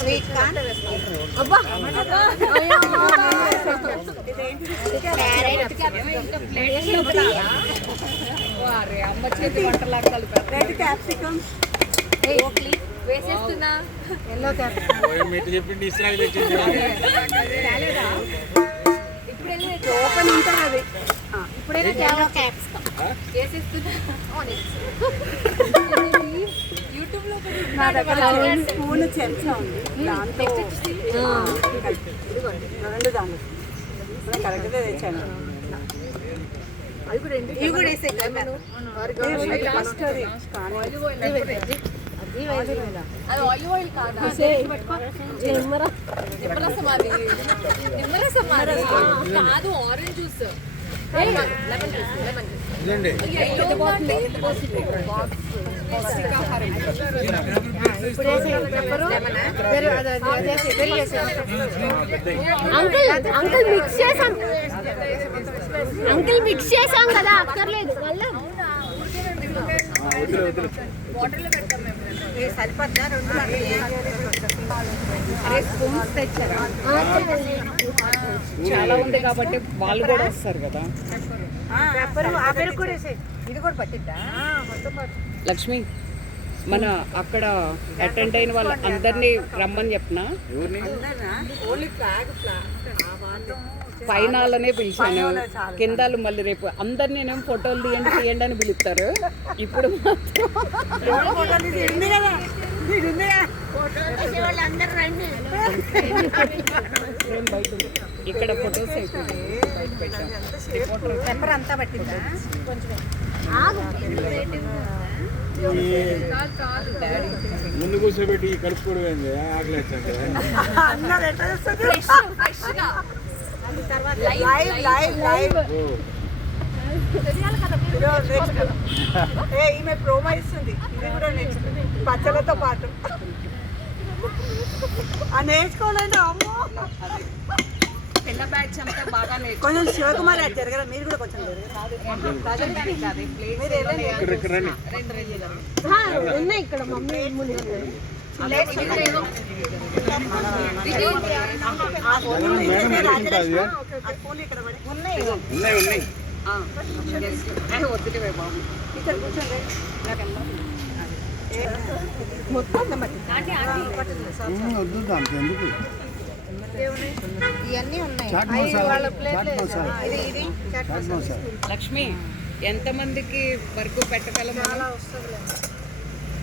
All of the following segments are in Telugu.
స్వీట్ కార్న్ అమ్మ చేతి వంటలాగా కలిపారు. రెడ్ క్యాప్సికమ్ వేసేస్తున్నా. ఎల్లో క్యాప్సికమ్ చెప్పింది ఓపెన్ ఉంటుంది అది. ఇప్పుడైనా ఎల్లో క్యాప్సికమ్ వేసేస్తున్నా. యూట్యూబ్ లో నా దగ్గర స్పూన్ చెంచా ఉంది, దాంతో రెండు దాంట్లో కరెక్ట్గా తెచ్చాను. ఇవి కూడా వేసే ఫస్ట్ అది అది ఆలివ్ ఆయిల్ కాదా? నిమ్మరసం అది. నిమ్మరసం అది కాదు, orange juice. Lemon juice. Uncle mix చేసాం కదా, అక్కర్లేదు. వాటర్లో పెడతాం మేము. సరిపడ్డా స్పూన్స్ తెచ్చారా? చాలా ఉంది కాబట్టి వాళ్ళు కూడా వస్తారు కదా. ఇది కూడా పట్టిద్దా? లక్ష్మి, మన అక్కడ అటెండ్ అయిన వాళ్ళు అందరినీ రమ్మని చెప్పిన. ఫైనాలనే పిలిచాను. కిందాలు మళ్ళీ రేపు అందరినీ నేను ఫోటోలు తీయండి అని పిలుస్తారు. ఇప్పుడు ఇక్కడ ఫొటోస్ పెప్పర్ అంతా పట్టిందా? ముందు కూర్చోబెట్టి కలుపుకోవడం ఆకలి ఈమె ప్రోమో ఇస్తుంది. ఇది కూడా నేర్చుకుంది పచ్చలతో పాటు. నేర్చుకోవాలంటే అమ్మో పిల్ల బ్యాచ్ అంతా బాగా కొంచెం శివకుమార్ యాడ్ జరగరా? మీరు కూడా కొంచెం ఉన్నాయి ఇక్కడ మమ్మీ ఉన్నాయి. వద్దులే బాబు. ఇక్కడ కూర్చోండి. వద్దు దానికి ఎందుకు ఇవన్నీ ఉన్నాయి. లక్ష్మి, ఎంతమందికి వరకు పెట్టగలమా?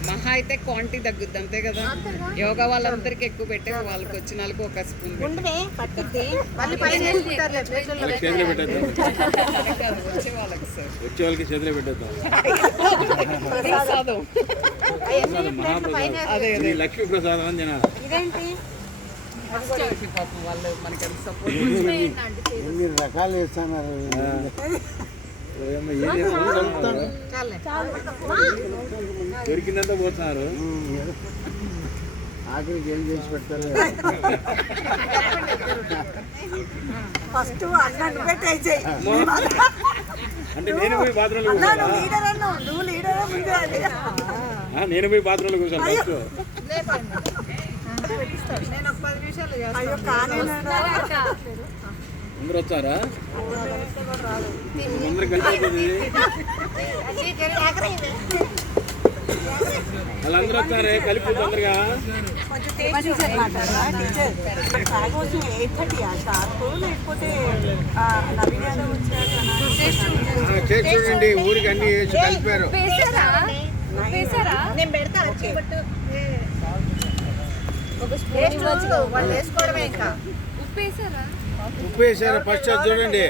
మహా అయితే క్వాంటిటీ తగ్గుద్ది, అంతే కదా. యోగా వాళ్ళందరికీ ఎక్కువ పెట్టే వాళ్ళకి వచ్చిన వాళ్ళకి ఒక స్పూన్ వచ్చే వాళ్ళకి సార్. వచ్చే వాళ్ళకి చేతిలో పెట్టేద్దాం. ప్రసాదం. అదే లక్ష్మీ ప్రసాదం అని తినాలి. ఇదేంటి? పాపం వాళ్ళు మనకి ఎంత సపోర్ట్. ఎన్ని రకాలు వేస్తున్నారు. దొరికిందంతా పోతున్నారు. ఆఖరికి ఏం చేసి పెడతారు. ఫస్ట్ అన్న ట్రై చేయి. అంటే నేను పోయి బాత్రూంలో నువ్వు లీడర్ నేను పోయి బాత్రూంలో కూర్చోను. నేను ఒక 10 నిమిషాలు అందరూ వచ్చారా? అందరూ కలిసి వాళ్ళందరూ వచ్చారే, కలిపి తొందరగా. చూడండి, ఊరికి అన్ని వేసి కలిపారు. నేను పెడతా. వాళ్ళు వేసుకోవడమే. ఇంకా ఉప్పు వేసారా? ఫస్ట్ చూడండి.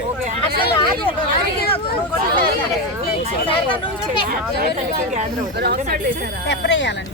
పెప్పర్ వేయాలండి.